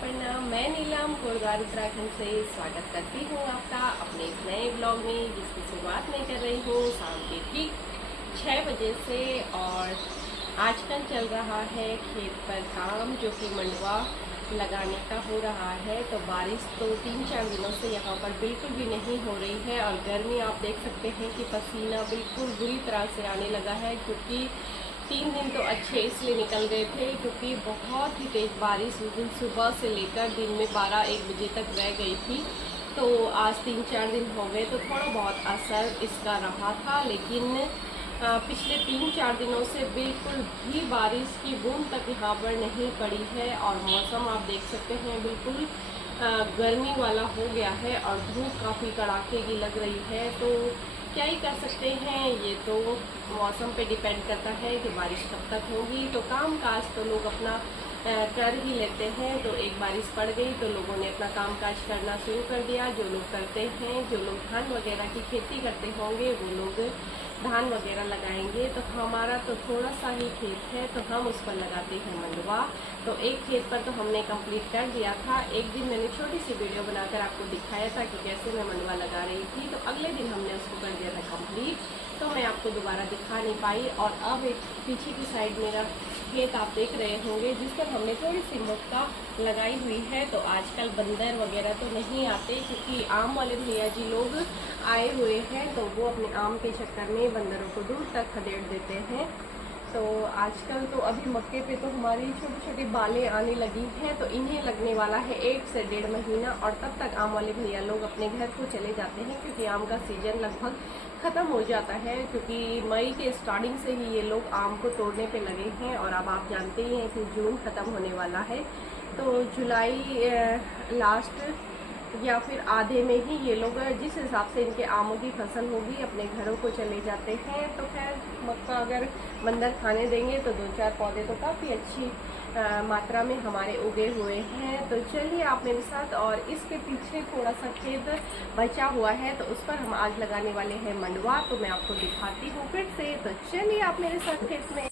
प्रणाम। मैं नीलम गुरुद्वारा उत्तराखंड से स्वागत करती हूँ आपका अपने एक नए ब्लॉग में, जिसकी शुरुआत मैं कर रही हूँ शाम के ठीक 6 बजे से। और आजकल चल रहा है खेत पर काम, जो कि मंडवा लगाने का हो रहा है। तो बारिश तो 3-4 दिनों से यहाँ पर बिल्कुल भी नहीं हो रही है और गर्मी आप देख सकते हैं कि पसीना बिल्कुल बुरी तरह से आने लगा है, क्योंकि 3 दिन तो अच्छे इसलिए निकल गए थे क्योंकि बहुत ही तेज़ बारिश उस दिन सुबह से लेकर दिन में 12-1 बजे तक रह गई थी। तो आज 3-4 दिन हो गए तो थोड़ा बहुत असर इसका रहा था, लेकिन पिछले 3-4 दिनों से बिल्कुल भी बारिश की बूंद तक यहाँ पर नहीं पड़ी है। और मौसम आप देख सकते हैं बिल्कुल गर्मी वाला हो गया है और धूप काफ़ी कड़ाके की लग रही है। तो क्या ही कर सकते हैं, ये तो मौसम पे डिपेंड करता है कि बारिश कब तक होगी। तो काम काज तो लोग अपना कर ही लेते हैं। तो एक बारिश पड़ गई तो लोगों ने अपना काम काज करना शुरू कर दिया। जो लोग करते हैं, जो लोग धान वगैरह की खेती करते होंगे, वो लोग धान वगैरह लगाएंगे। तो हमारा तो थोड़ा सा ही खेत है, तो हम उस पर लगाते हैं मंडवा। तो एक खेत पर तो हमने कंप्लीट कर दिया था। एक दिन मैंने छोटी सी वीडियो बनाकर आपको दिखाया था कि कैसे मैं मंडवा लगा रही थी। तो अगले दिन हमने उसको कर दिया था कंप्लीट, तो मैं आपको दोबारा दिखा नहीं पाई। और अब एक पीछे की साइड मेरा खेत आप देख रहे होंगे, जिस पर हमने थोड़ी सी मक्का लगाई हुई है। तो आजकल बंदर वगैरह तो नहीं आते, क्योंकि आम वाले भैया जी लोग आए हुए हैं, तो वो अपने आम के चक्कर में बंदरों को दूर तक खदेड़ देते हैं। तो आजकल तो अभी मक्के पे तो हमारी छोटी छोटी बालें आने लगी हैं। तो इन्हें लगने वाला है 1 से 1.5 महीना, और तब तक आम वाले भैया लोग अपने घर को चले जाते हैं, क्योंकि आम का सीज़न लगभग ख़त्म हो जाता है। क्योंकि मई के स्टार्टिंग से ही ये लोग आम को तोड़ने पे लगे हैं, और अब आप जानते ही हैं कि जून ख़त्म होने वाला है। तो जुलाई लास्ट या फिर आधे में ही ये लोग जिस हिसाब से इनके आमों की फसल होगी अपने घरों को चले जाते हैं। तो खैर मक्का अगर बंदर खाने देंगे तो 2-4 पौधे तो काफ़ी अच्छी मात्रा में हमारे उगे हुए हैं। तो चलिए आप मेरे साथ, और इसके पीछे थोड़ा सा खेत बचा हुआ है, तो उस पर हम आज लगाने वाले हैं मंडवा। तो मैं आपको दिखाती हूँ फिर से। तो चलिए आप मेरे साथ खेत में।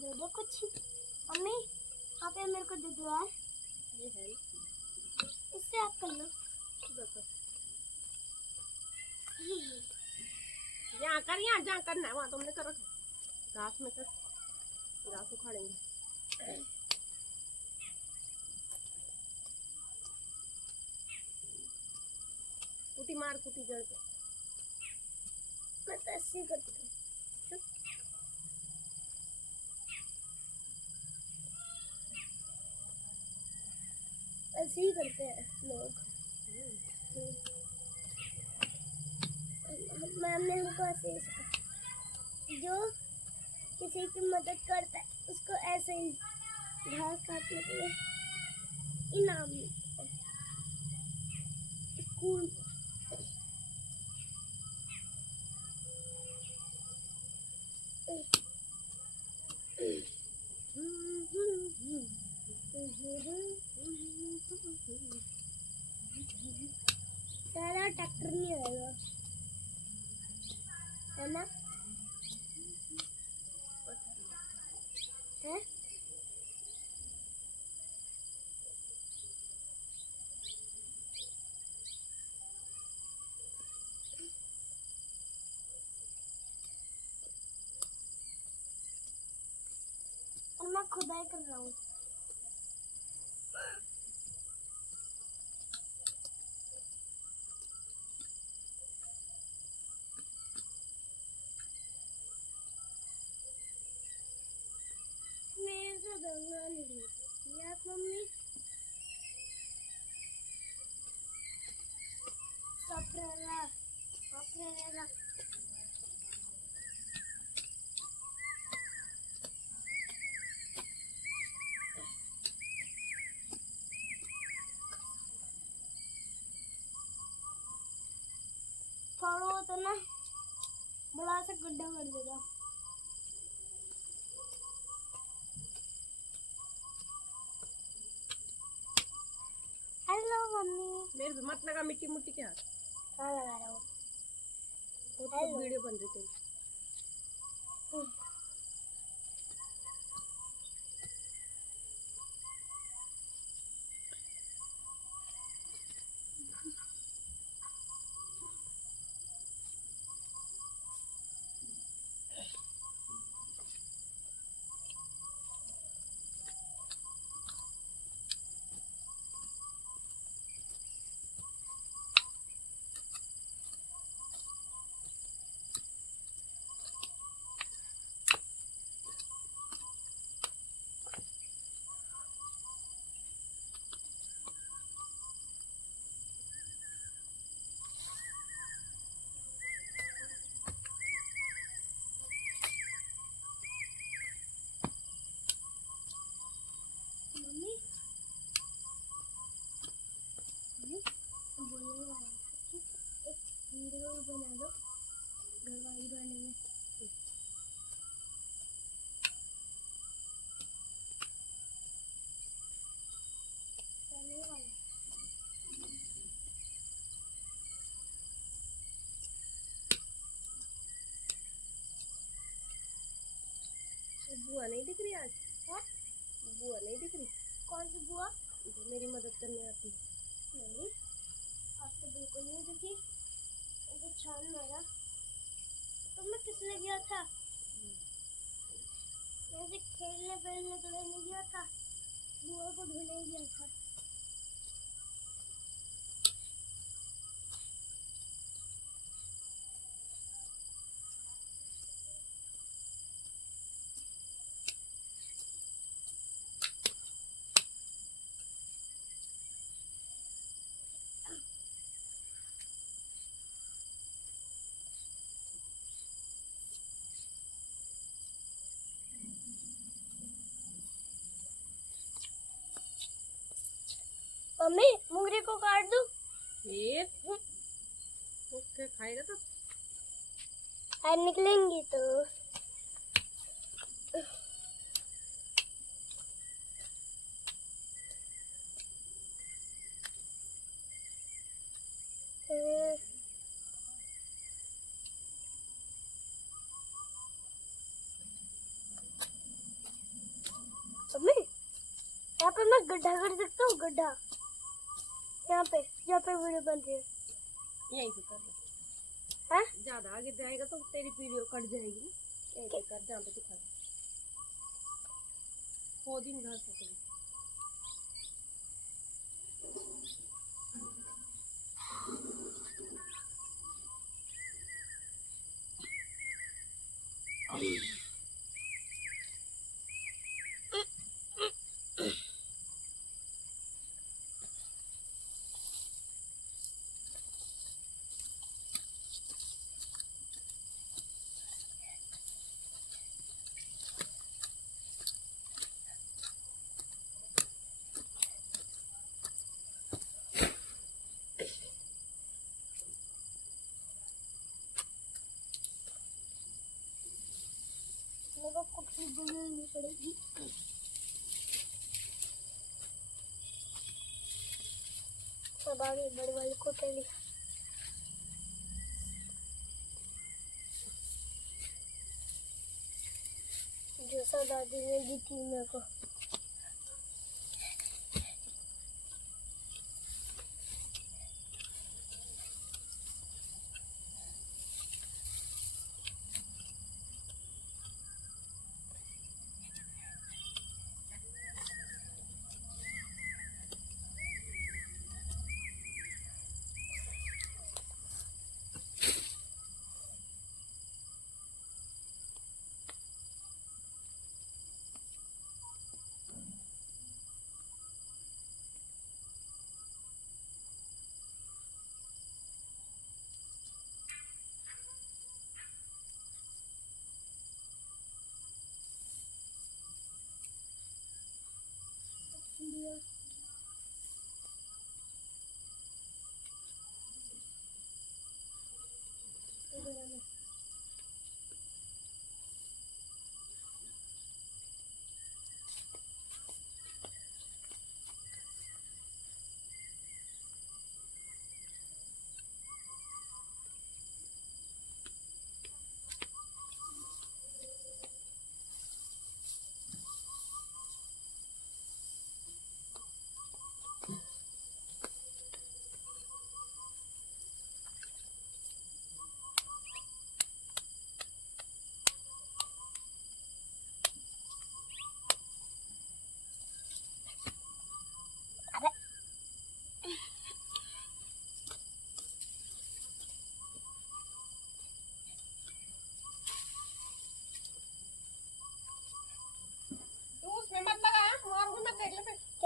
दे दो कुछ। मम्मी आप ये मेरे को दे दो यार। ये है, इससे आप कर लो। यहाँ कर, यहाँ जहाँ करना है वहाँ तुमने करो। घास में कर, घास उखाड़ेंगे। कुटी मार, कुटी जड़ पे। मैं तो ऐसे ही करती हूँ। ऐसे ही करते हैं लोग। मैम ने हमको ऐसे ही सिखाया। जो किसी की मदद करता है उसको ऐसे ही घास काटने के लिए इनाम मिलता है। स्कूल सारा ट्रैक्टर नहीं आएगा, है ना? है और मैं खुदाई कर रहा हूँ। हाथ मम्मी सप्रेरा सप्रेरा थोड़ा तो ना बड़ा सा गड्ढा कर देगा। Hello mummy. मेरे पे मत लगा मिट्टी मुट्टी क्या हाँ लगा रहा हूँ। बहुत वीडियो बन रही थी। मम्मी बोलने वाला था कि एक वीडियो बना दो घरवाली गाने में। करने वाला बुआ नहीं दिख रही आज? है? बुआ नहीं दिख रही? कौन सी बुआ? जो मेरी मदद करने आती है। नहीं आज तो बिल्कुल नहीं दिखी। मुझे छान मारा तो मैं किस लिए गया था? मैं ऐसे खेलने खेलने के लिए नहीं गया था, बुआ को ढूंढने गया था। मम्मी मुंगरी को काट दूं? फिर ओके खाएगा तो आज निकलेंगी तो मम्मी यहाँ पे मैं गड्ढा कर सकता हूँ, गड्ढा यहाँ पे वीडियो बन रही है। यहीं पे कर लो। हाँ? ज्यादा आगे जाएगा तो तेरी वीडियो कट जाएगी ना। यहीं पे कर जहाँ पे तू खड़ा। वो दिन घर से चली। मेरे को कुछ ढूंढनी पड़ेगी। अब आगे बड़े वाले को पहले जो सा दादी ने दी थी मेरे को।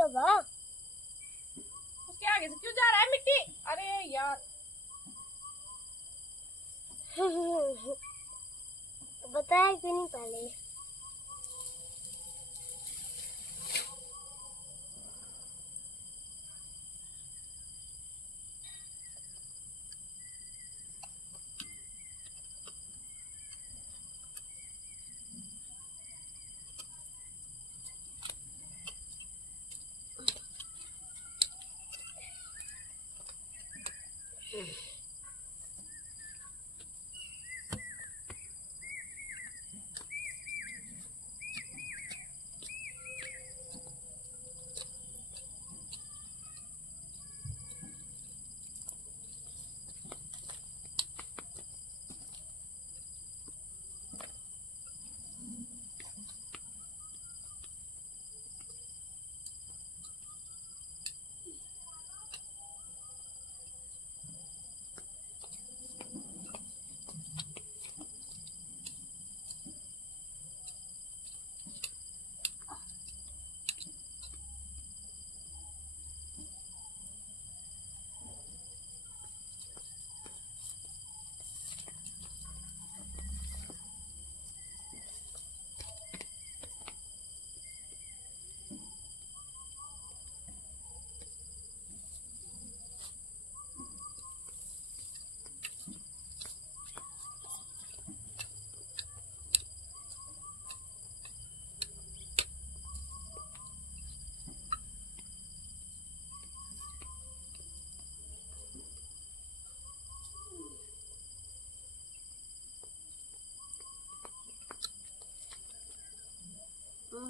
क्या हुआ? उसके आगे से क्यों जा रहा है मिट्टी? अरे यार बताया क्यों नहीं पहले?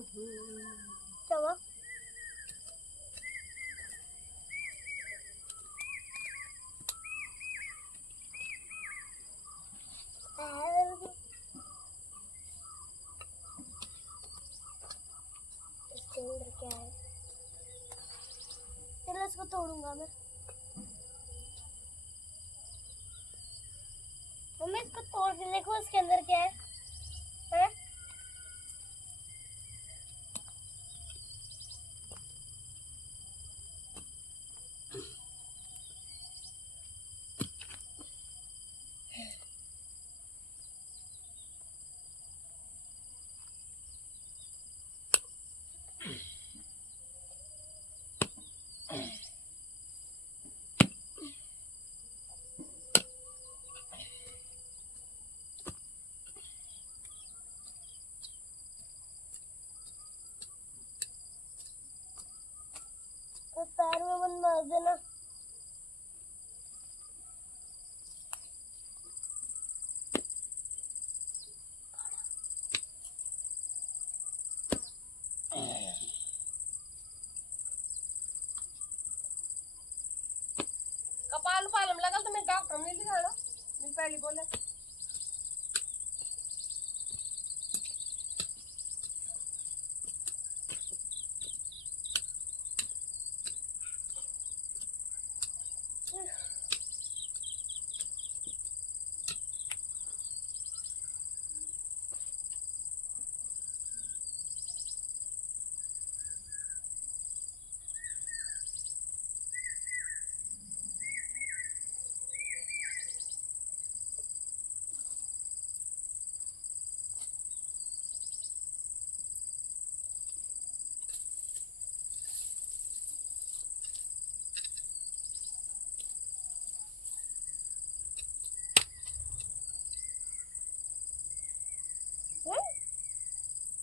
क्या हुआ? इसके अंदर क्या है? चलो इसको तोड़ूंगा मैं। मम्मी इसको तोड़ के देखो इसके अंदर क्या है? हैं? तो पैर में मत मार देना। कपाल उपाल में लगल तो मैं डॉक्टर नहीं दिखाना मैं पहले बोले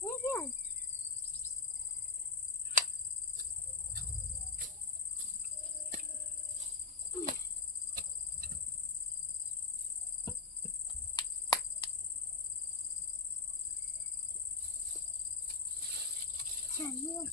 ये क्या है? चलिए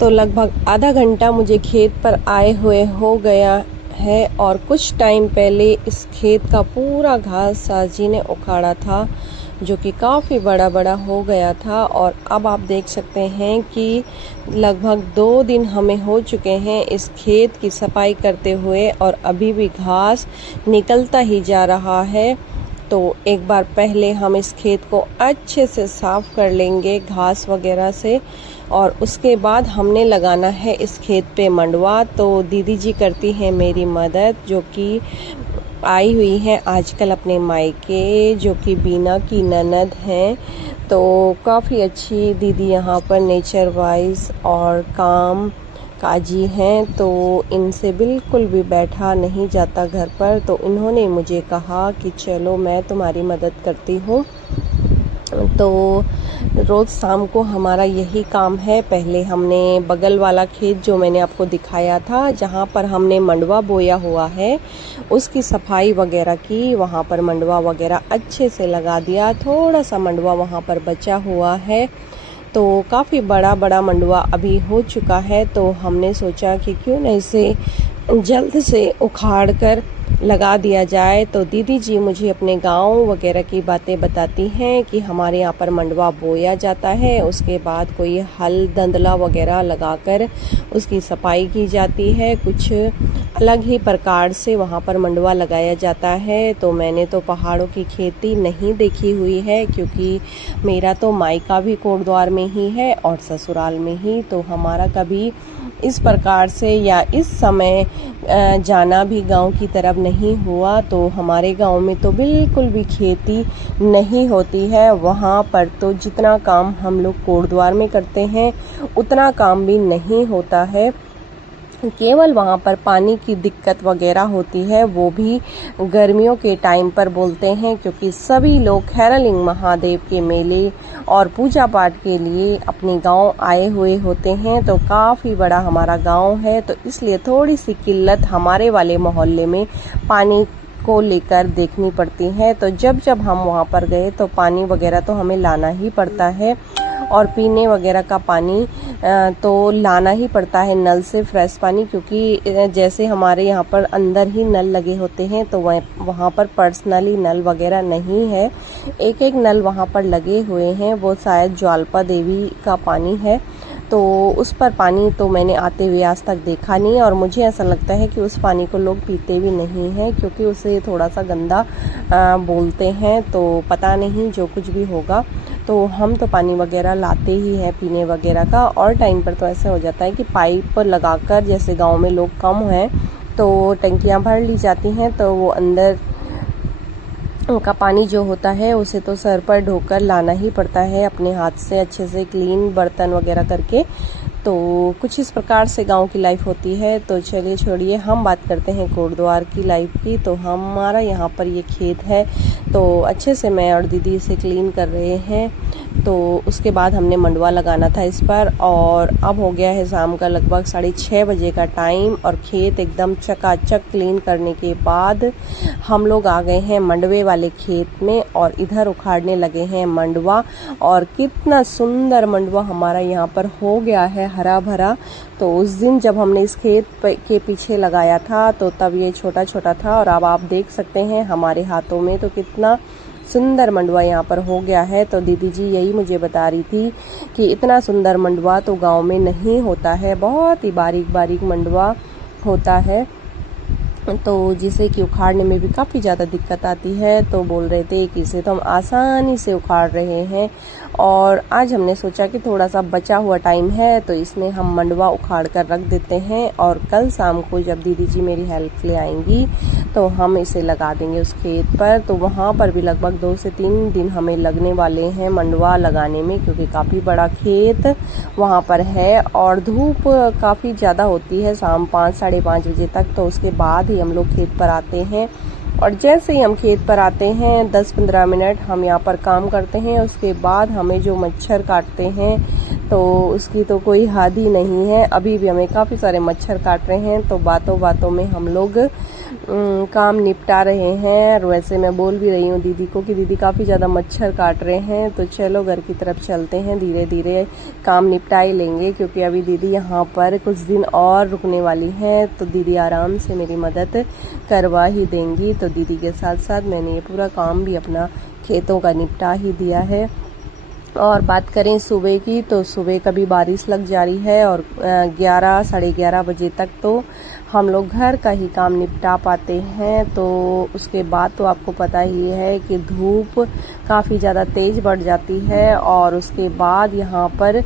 तो लगभग आधा घंटा मुझे खेत पर आए हुए हो गया है और कुछ टाइम पहले इस खेत का पूरा घास साजी ने उखाड़ा था, जो कि काफ़ी बड़ा बड़ा हो गया था। और अब आप देख सकते हैं कि लगभग 2 दिन हमें हो चुके हैं इस खेत की सफाई करते हुए और अभी भी घास निकलता ही जा रहा है। तो एक बार पहले हम इस खेत को अच्छे से साफ़ कर लेंगे घास वगैरह से, और उसके बाद हमने लगाना है इस खेत पे मंडवा। तो दीदी जी करती हैं मेरी मदद, जो कि आई हुई हैं आजकल अपने मायके, जो कि बीना की ननद हैं। तो काफ़ी अच्छी दीदी यहाँ पर नेचर वाइज और काम काजी हैं, तो इनसे बिल्कुल भी बैठा नहीं जाता घर पर। तो इन्होंने मुझे कहा कि चलो मैं तुम्हारी मदद करती हूँ। तो रोज़ शाम को हमारा यही काम है। पहले हमने बगल वाला खेत जो मैंने आपको दिखाया था, जहाँ पर हमने मंडवा बोया हुआ है, उसकी सफाई वगैरह की, वहाँ पर मंडवा वगैरह अच्छे से लगा दिया। थोड़ा सा मंडवा वहाँ पर बचा हुआ है, तो काफ़ी बड़ा बड़ा मंडवा अभी हो चुका है। तो हमने सोचा कि क्यों न इसे जल्द से उखाड़ कर लगा दिया जाए। तो दीदी जी मुझे अपने गांव वगैरह की बातें बताती हैं कि हमारे यहाँ पर मंडवा बोया जाता है, उसके बाद कोई हल दंदला वगैरह लगाकर उसकी सफाई की जाती है। कुछ अलग ही प्रकार से वहाँ पर मंडवा लगाया जाता है। तो मैंने तो पहाड़ों की खेती नहीं देखी हुई है, क्योंकि मेरा तो मायका भी कोटद्वार में ही है और ससुराल में ही। तो हमारा कभी इस प्रकार से या इस समय जाना भी गांव की तरफ नहीं हुआ। तो हमारे गांव में तो बिल्कुल भी खेती नहीं होती है। वहाँ पर तो जितना काम हम लोग कोटद्वार में करते हैं उतना काम भी नहीं होता है। केवल वहाँ पर पानी की दिक्कत वगैरह होती है, वो भी गर्मियों के टाइम पर बोलते हैं, क्योंकि सभी लोग खैरलिंग महादेव के मेले और पूजा पाठ के लिए अपने गांव आए हुए होते हैं। तो काफ़ी बड़ा हमारा गांव है, तो इसलिए थोड़ी सी किल्लत हमारे वाले मोहल्ले में पानी को लेकर देखनी पड़ती है। तो जब जब हम वहाँ पर गए तो पानी वगैरह तो हमें लाना ही पड़ता है, और पीने वगैरह का पानी तो लाना ही पड़ता है नल से, फ्रेश पानी, क्योंकि जैसे हमारे यहाँ पर अंदर ही नल लगे होते हैं, तो वहाँ पर पर्सनली नल वगैरह नहीं है। एक एक नल वहाँ पर लगे हुए हैं, वो शायद ज्वालपा देवी का पानी है। तो उस पर पानी तो मैंने आते हुए आज तक देखा नहीं, और मुझे ऐसा लगता है कि उस पानी को लोग पीते भी नहीं हैं, क्योंकि उसे थोड़ा सा गंदा बोलते हैं। तो पता नहीं, जो कुछ भी होगा। तो हम तो पानी वगैरह लाते ही हैं पीने वगैरह का। और टाइम पर तो ऐसा हो जाता है कि पाइप लगाकर, जैसे गांव में लोग कम हैं तो टंकियां भर ली जाती हैं, तो वो अंदर का पानी जो होता है उसे तो सर पर ढोकर लाना ही पड़ता है अपने हाथ से, अच्छे से क्लीन बर्तन वगैरह करके। तो कुछ इस प्रकार से गांव की लाइफ होती है। तो चलिए छोड़िए, हम बात करते हैं कोटद्वार की लाइफ की। तो हमारा यहाँ पर ये खेत है, तो अच्छे से मैं और दीदी इसे क्लीन कर रहे हैं। तो उसके बाद हमने मंडवा लगाना था इस पर, और अब हो गया है शाम का लगभग 6:30 बजे का टाइम, और खेत एकदम चकाचक क्लीन करने के बाद हम लोग आ गए हैं मंडवे वाले खेत में, और इधर उखाड़ने लगे हैं मंडवा। और कितना सुंदर मंडवा हमारा यहाँ पर हो गया है, हरा भरा। तो उस दिन जब हमने इस खेत के पीछे लगाया था तो तब ये छोटा छोटा था, और अब आप देख सकते हैं हमारे हाथों में तो कितना सुंदर मंडवा यहाँ पर हो गया है। तो दीदी जी यही मुझे बता रही थी कि इतना सुंदर मंडवा तो गांव में नहीं होता है, बहुत ही बारीक बारीक मंडवा होता है, तो जिसे कि उखाड़ने में भी काफ़ी ज़्यादा दिक्कत आती है। तो बोल रहे थे कि इसे तो हम आसानी से उखाड़ रहे हैं, और आज हमने सोचा कि थोड़ा सा बचा हुआ टाइम है तो इसमें हम मंडवा उखाड़ कर रख देते हैं, और कल शाम को जब दीदी जी मेरी हेल्प ले आएंगी तो हम इसे लगा देंगे उस खेत पर। तो वहाँ पर भी लगभग 2 से 3 दिन हमें लगने वाले हैं मंडवा लगाने में, क्योंकि काफ़ी बड़ा खेत वहाँ पर है, और धूप काफ़ी ज़्यादा होती है शाम 5 साढ़े 5 बजे तक। तो उसके बाद ही हम लोग खेत पर आते हैं, और जैसे ही हम खेत पर आते हैं 10-15 मिनट हम यहाँ पर काम करते हैं। उसके बाद हमें जो मच्छर काटते हैं तो उसकी तो कोई हद ही नहीं है, अभी भी हमें काफ़ी सारे मच्छर काट रहे हैं। तो बातों बातों में हम लोग काम निपटा रहे हैं। और वैसे मैं बोल भी रही हूँ दीदी को कि दीदी काफ़ी ज़्यादा मच्छर काट रहे हैं, तो चलो घर की तरफ चलते हैं, धीरे धीरे काम निपटा ही लेंगे, क्योंकि अभी दीदी यहाँ पर कुछ दिन और रुकने वाली हैं, तो दीदी आराम से मेरी मदद करवा ही देंगी। तो दीदी के साथ साथ मैंने ये पूरा काम भी अपना खेतों का निपटा ही दिया है। और बात करें सुबह की, तो सुबह कभी बारिश लग जा रही है और 11 साढ़े 11 बजे तक तो हम लोग घर का ही काम निपटा पाते हैं। तो उसके बाद तो आपको पता ही है कि धूप काफ़ी ज़्यादा तेज़ बढ़ जाती है, और उसके बाद यहाँ पर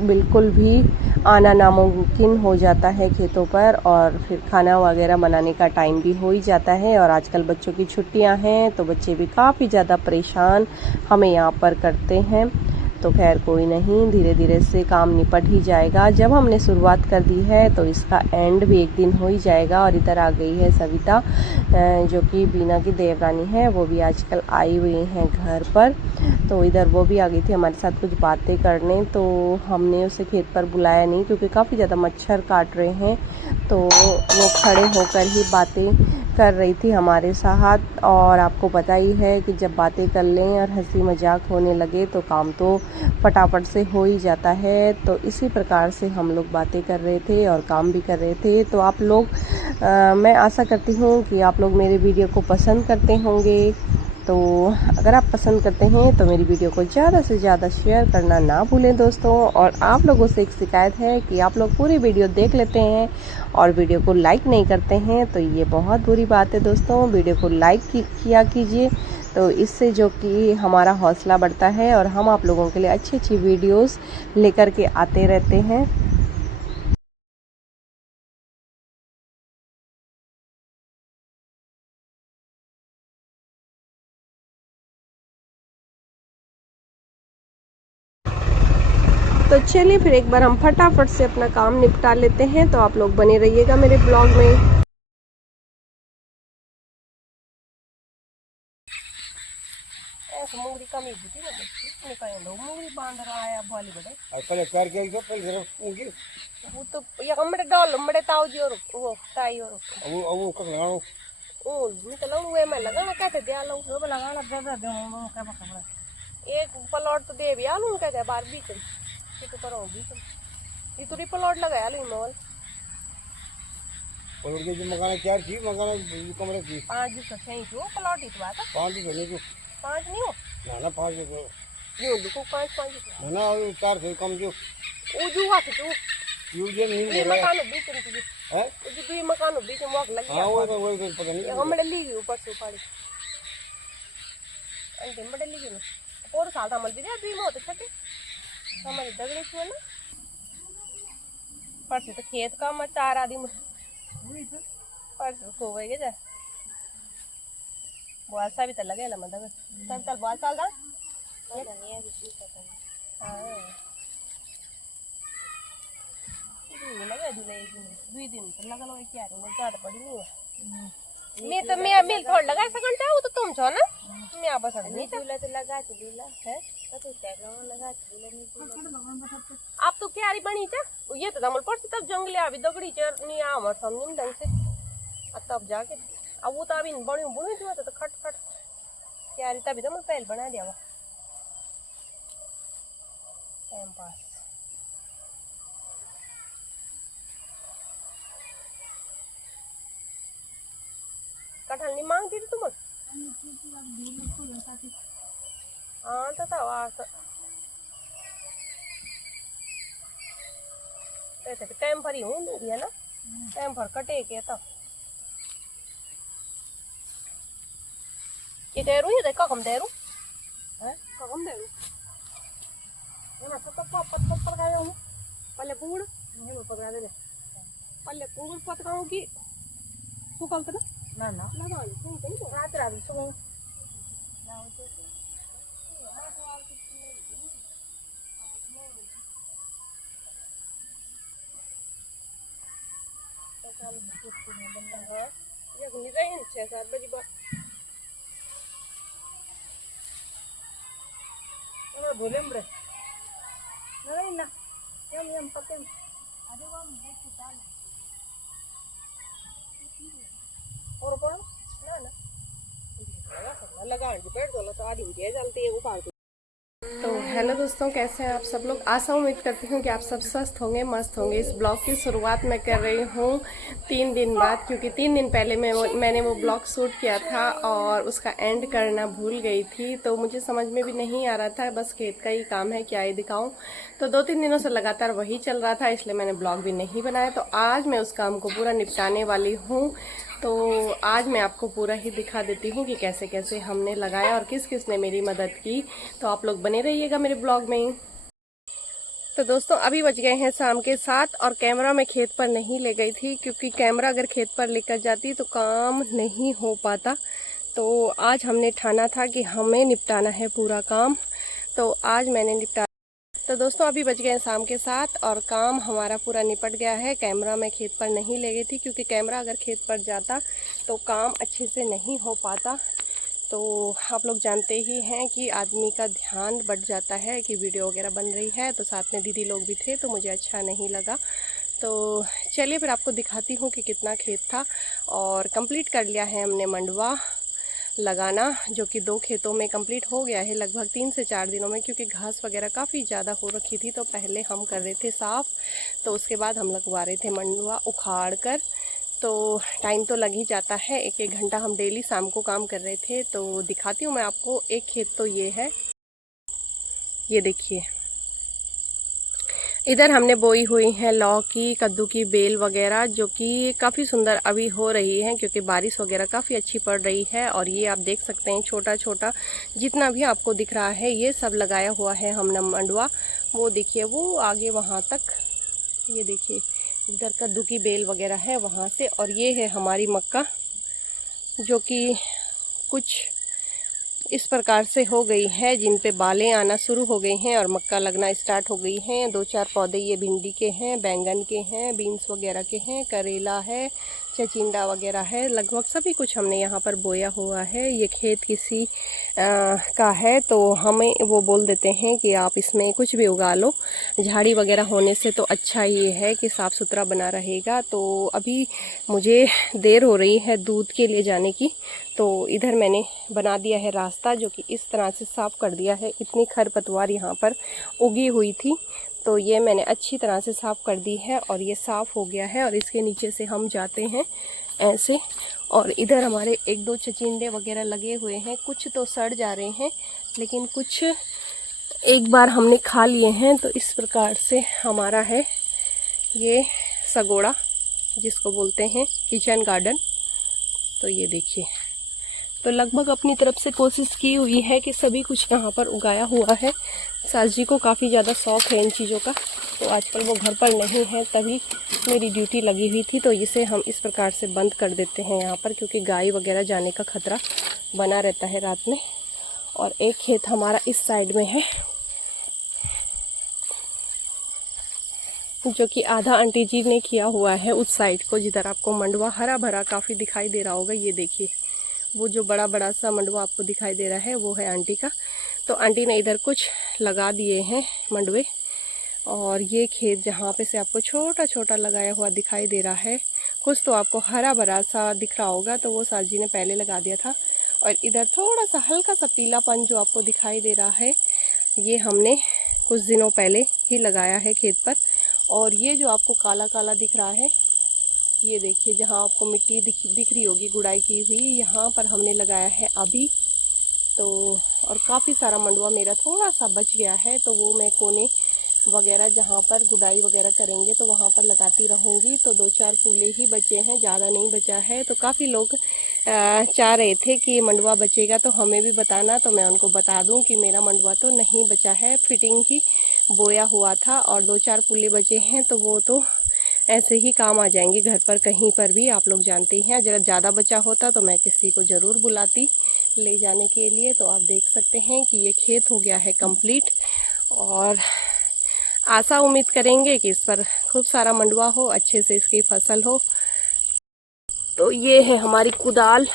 बिल्कुल भी आना नामुमकिन हो जाता है खेतों पर, और फिर खाना वगैरह बनाने का टाइम भी हो ही जाता है। और आजकल बच्चों की छुट्टियां हैं, तो बच्चे भी काफ़ी ज़्यादा परेशान हमें यहाँ पर करते हैं। तो खैर कोई नहीं, धीरे धीरे से काम निपट ही जाएगा। जब हमने शुरुआत कर दी है तो इसका एंड भी एक दिन हो ही जाएगा। और इधर आ गई है सविता, जो कि बीना की देवरानी है, वो भी आजकल आई हुई हैं घर पर। तो इधर वो भी आ गई थी हमारे साथ कुछ बातें करने, तो हमने उसे खेत पर बुलाया नहीं, क्योंकि काफ़ी ज़्यादा मच्छर काट रहे हैं। तो वो खड़े होकर ही बातें कर रही थी हमारे साथ। और आपको पता ही है कि जब बातें कर लें और हंसी मजाक होने लगे तो काम तो फटाफट से हो ही जाता है। तो इसी प्रकार से हम लोग बातें कर रहे थे और काम भी कर रहे थे। तो आप लोग मैं आशा करती हूँ कि आप लोग मेरे वीडियो को पसंद करते होंगे। तो अगर आप पसंद करते हैं तो मेरी वीडियो को ज़्यादा से ज़्यादा शेयर करना ना भूलें दोस्तों। और आप लोगों से एक शिकायत है कि आप लोग पूरी वीडियो देख लेते हैं और वीडियो को लाइक नहीं करते हैं, तो ये बहुत बुरी बात है दोस्तों। वीडियो को लाइक किया कीजिए, तो इससे जो कि हमारा हौसला बढ़ता है और हम आप लोगों के लिए अच्छी अच्छी वीडियोस लेकर के आते रहते हैं। तो चलिए फिर एक बार हम फटाफट से अपना काम निपटा लेते हैं। तो आप लोग बने रहिएगा मेरे ब्लॉग में। मूंगरी कमी थी ना, कहीं लोग मूंगरी बांध रहा है भोली बड़े पहले करके आई तो पहले जरा उनकी वो तो ये हमड़े डाल हमड़े ताऊ जी और वो ताई और वो कब लगाओ ओ मैं तो लाऊं वे मैं लगाना कहते दे आलो वो लगाना दे दे वो क्या पकड़ एक प्लॉट तो दे भी आलू कहते बार बीच की तो करो बीच ये तो प्लॉट लगाया लो मॉल और के जो मकान चार थी मकान कमरे थी 5 जो सही जो प्लॉट ही तो बात 5 ही नहीं जो 5 नहीं हो ना 5 यूं देखो 5 ना 4 से कम जो ओ जो हाथ जो यूजे नहीं ये बोला मकान बीच में तुझे है वो जो ये मकान बीच में मौक लग हां वो गया तो पता नहीं हमड़े ली गई ऊपर से उपाड़ी अंडे हमड़े ली गई और साल था मल भी दे भी मोत छटे हमारे दगड़े छे ना परसे तो खेत का मचार आदि परसों को वही जा बहुत सा भी तो लगे ना मतलब सब तल बहुत साल दा हां ये लगे दो दिन तो लगा लो क्या रे ज्यादा पड़ी नहीं मैं तो मैं मिल थोड़ लगा सकता हूं तो तुम छो ना मैं आप बस नहीं दूल्हा तो लगा के दूल्हा है तो टैगलो लगा के दूल्हा नहीं आप तो क्या री बनी था ये तो दमल पर से तब जंगले अभी दगड़ी चर नहीं आ मत समझ ढंग से तब जाके अब वो तो अभी बड़ी बुणी जो तो खट खट क्या री तभी दमल पहल बना दिया टाइम पास कटहल नहीं मांगती थी तुम हाँ तो था वहाँ टाइम पर ही हूँ नहीं है ना टाइम पर कटे के तो ये दे रू ये कम दे रू है कम दे रू ना सब पत्ता पकाया हूँ पहले कूड़ नहीं पका दे पहले कूड़ पकाऊँ की सुकल तो ना ना लगा नहीं रात रात सुन ये नहीं रही 6-7 बजे बस ना बोले हमरे नहीं ना हम पते अरे वो मुझे और कौन ना ना लगा सकता लगा पेड़ तो आदमी दिया जलती है उखाड़। तो हेलो दोस्तों, कैसे हैं आप सब लोग। आशा उम्मीद करती हूँ कि आप सब स्वस्थ होंगे, मस्त होंगे। इस ब्लॉग की शुरुआत मैं कर रही हूँ 3 दिन बाद, क्योंकि 3 दिन पहले मैंने वो ब्लॉग शूट किया था और उसका एंड करना भूल गई थी। तो मुझे समझ में भी नहीं आ रहा था, बस खेत का ही काम है, क्या ही दिखाऊं। तो 2-3 दिनों से लगातार वही चल रहा था, इसलिए मैंने ब्लॉग भी नहीं बनाया। तो आज मैं उस काम को पूरा निपटाने वाली हूँ। तो आज मैं आपको पूरा ही दिखा देती हूँ कि कैसे कैसे हमने लगाया और किस किस ने मेरी मदद की। तो आप लोग बने रहिएगा मेरे ब्लॉग में। तो दोस्तों, अभी बज गए हैं शाम के 7 और कैमरा मैं खेत पर नहीं ले गई थी, क्योंकि कैमरा अगर खेत पर लेकर जाती तो काम नहीं हो पाता। तो आज हमने ठाना था कि हमें निपटाना है पूरा काम, तो आज मैंने निपटा। तो दोस्तों, अभी बज गए हैं शाम के 7 और काम हमारा पूरा निपट गया है। कैमरा मैं खेत पर नहीं ले गई थी, क्योंकि कैमरा अगर खेत पर जाता तो काम अच्छे से नहीं हो पाता। तो आप लोग जानते ही हैं कि आदमी का ध्यान बढ़ जाता है कि वीडियो वगैरह बन रही है। तो साथ में दीदी लोग भी थे, तो मुझे अच्छा नहीं लगा। तो चलिए फिर आपको दिखाती हूँ कि कितना खेत था। और कंप्लीट कर लिया है हमने मंडवा लगाना, जो कि 2 खेतों में कंप्लीट हो गया है लगभग 3 से 4 दिनों में, क्योंकि घास वगैरह काफ़ी ज़्यादा हो रखी थी। तो पहले हम कर रहे थे साफ़, तो उसके बाद हम लगवा रहे थे मंडवा उखाड़ कर। तो टाइम तो लग ही जाता है, 1-1 घंटा हम डेली शाम को काम कर रहे थे। तो दिखाती हूँ मैं आपको। एक खेत तो ये है, ये देखिए। इधर हमने बोई हुई है लौकी, कद्दू की बेल वगैरह, जो कि काफ़ी सुंदर अभी हो रही है, क्योंकि बारिश वगैरह काफ़ी अच्छी पड़ रही है। और ये आप देख सकते हैं, छोटा छोटा जितना भी आपको दिख रहा है ये सब लगाया हुआ है हमने मंडवा। वो देखिए, वो आगे वहाँ तक, ये देखिए इधर कद्दू की बेल वगैरह है वहाँ से। और ये है हमारी मक्का, जो कि कुछ इस प्रकार से हो गई है, जिन पे बालें आना शुरू हो गई हैं और मक्का लगना स्टार्ट हो गई हैं। 2-4 पौधे ये भिंडी के हैं, बैंगन के हैं, बीन्स वगैरह के हैं, करेला है, चिचिंडा वगैरह है। लगभग सभी कुछ हमने यहाँ पर बोया हुआ है। ये खेत किसी का है, तो हमें वो बोल देते हैं कि आप इसमें कुछ भी उगा लो, झाड़ी वगैरह होने से तो अच्छा ये है कि साफ़ सुथरा बना रहेगा। तो अभी मुझे देर हो रही है दूध के लिए जाने की, तो इधर मैंने बना दिया है रास्ता, जो कि इस तरह से साफ़ कर दिया है। इतनी खरपतवार यहाँ पर उगी हुई थी, तो ये मैंने अच्छी तरह से साफ़ कर दी है और ये साफ़ हो गया है। और इसके नीचे से हम जाते हैं ऐसे। और इधर हमारे 1-2 चिचिंडे वगैरह लगे हुए हैं, कुछ तो सड़ जा रहे हैं, लेकिन कुछ एक बार हमने खा लिए हैं। तो इस प्रकार से हमारा है ये सगोड़ा, जिसको बोलते हैं किचन गार्डन। तो ये देखिए, तो लगभग अपनी तरफ से कोशिश की हुई है कि सभी कुछ यहाँ पर उगाया हुआ है। सास जी को काफ़ी ज़्यादा शौक़ है इन चीज़ों का, तो आजकल वो घर पर नहीं है, तभी मेरी ड्यूटी लगी हुई थी। तो इसे हम इस प्रकार से बंद कर देते हैं यहाँ पर, क्योंकि गाय वगैरह जाने का खतरा बना रहता है रात में। और एक खेत हमारा इस साइड में है, जो कि आधा आंटी जी ने किया हुआ है उस साइड को, जिधर आपको मंडवा हरा भरा काफ़ी दिखाई दे रहा होगा। ये देखिए, वो जो बड़ा बड़ा सा मंडवा आपको दिखाई दे रहा है वो है आंटी का। तो आंटी ने इधर कुछ लगा दिए हैं मंडवे। और ये खेत जहाँ पे से आपको छोटा छोटा लगाया हुआ दिखाई दे रहा है, कुछ तो आपको हरा भरा सा दिख रहा होगा, तो वो सास जी ने पहले लगा दिया था। और इधर थोड़ा सा हल्का सा पीलापन जो आपको दिखाई दे रहा है, ये हमने कुछ दिनों पहले ही लगाया है खेत पर। और ये जो आपको काला काला दिख रहा है, ये देखिए, जहाँ आपको मिट्टी दिख रही होगी गुड़ाई की हुई, यहाँ पर हमने लगाया है अभी। तो और काफ़ी सारा मंडवा मेरा थोड़ा सा बच गया है, तो वो मैं कोने वगैरह जहाँ पर गुड़ाई वगैरह करेंगे तो वहाँ पर लगाती रहूँगी। तो 2-4 फूले ही बचे हैं, ज़्यादा नहीं बचा है। तो काफ़ी लोग चाह रहे थे कि मंडवा बचेगा तो हमें भी बताना, तो मैं उनको बता दूं कि मेरा मंडवा तो नहीं बचा है, फिटिंग ही बोया हुआ था। और 2-4 फूले बचे हैं, तो वो तो ऐसे ही काम आ जाएंगे घर पर कहीं पर भी, आप लोग जानते ही हैं। अगर ज़्यादा बचा होता तो मैं किसी को ज़रूर बुलाती ले जाने के लिए। तो आप देख सकते हैं कि ये खेत हो गया है कंप्लीट, और आशा उम्मीद करेंगे कि इस पर खूब सारा मंडवा हो, अच्छे से इसकी फसल हो। तो ये है हमारी कुदाल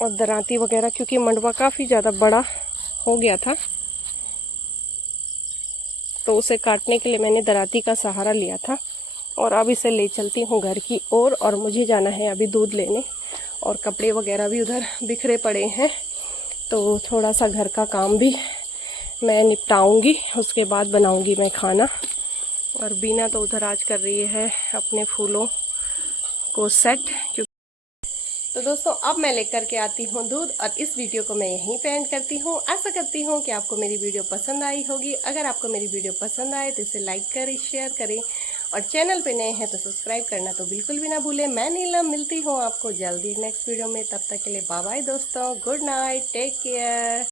और दरांती वगैरह, क्योंकि मंडवा काफ़ी ज़्यादा बड़ा हो गया था, तो उसे काटने के लिए मैंने दरांती का सहारा लिया था। और अब इसे ले चलती हूँ घर की ओर। और मुझे जाना है अभी दूध लेने, और कपड़े वगैरह भी उधर बिखरे पड़े हैं, तो थोड़ा सा घर का काम भी मैं निपटाऊंगी, उसके बाद बनाऊंगी मैं खाना। और बीना तो उधर आज कर रही है अपने फूलों को सेट। तो दोस्तों अब मैं लेकर के आती हूँ दूध, और इस वीडियो को मैं यहीं पे एंड करती हूँ। आशा करती हूँ कि आपको मेरी वीडियो पसंद आई होगी। अगर आपको मेरी वीडियो पसंद आए तो इसे लाइक करें, शेयर करें, और चैनल पे नए हैं तो सब्सक्राइब करना तो बिल्कुल भी ना भूलें। मैं नीलम मिलती हूँ आपको जल्दी नेक्स्ट वीडियो में। तब तक के लिए बाय बाय दोस्तों, गुड नाइट, टेक केयर।